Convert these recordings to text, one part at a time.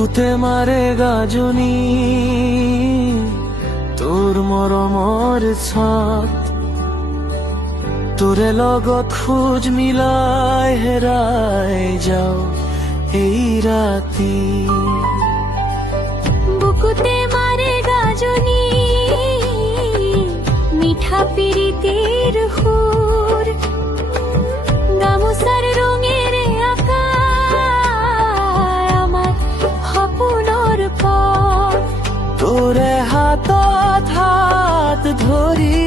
বুকুতে মারে গাজনি তোর মৰমৰ ছাত তোৰে লগত খোজ মিলাই হেৰাই যাও এই ৰাতি বুকুতে মারে গাজনি মিঠা পিরিতির সুর গামোচার রঙের আঁকা আমার সপোনৰ পথ তোৰে হাতত হাত ধৰি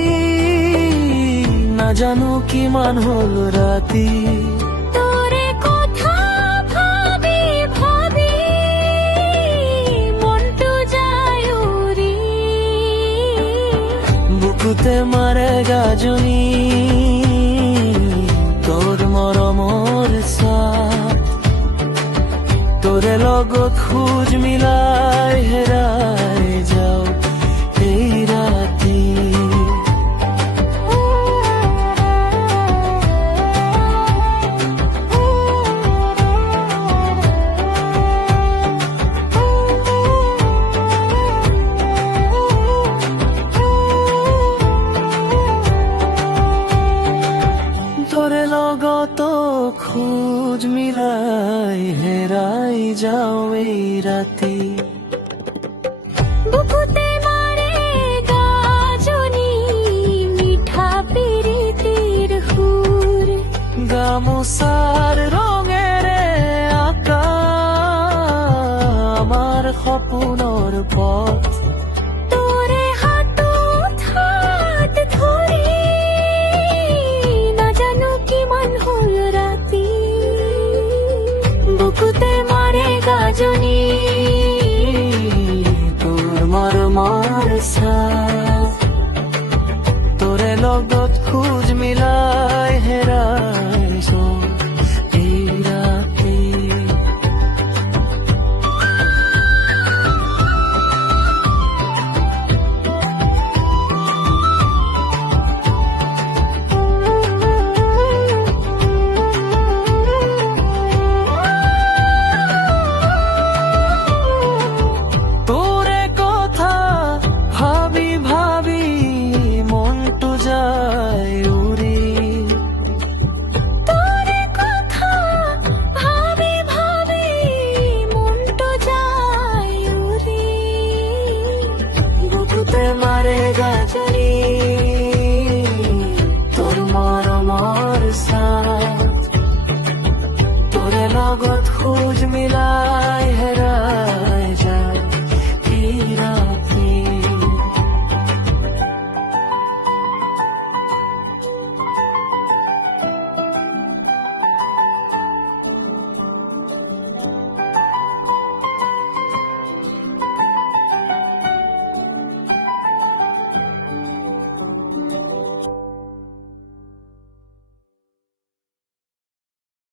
নাজানো কিমান হল ৰাতি তোরে কথা ভাবি ভাবি মনটো যায় উৰি বুকুতে মাৰে গাজনি তোৰ মৰমৰ ছাত তোৰে লগত খোজ মিলাই হেৰাই যাও এই ৰাতি তোৰে লগত খোজ মিলাই হেৰাই যাও এই ৰাতি বুকুতে মারে গাজনি মিঠা পিরিতির সুর গামোচাৰ ৰঙেৰে আঁকা আমাৰ সপোনৰ পথ তোরে হাতত হাত ধৰি নাজানো কিমান হল ৰাতি বুকুতে মারে গাজনি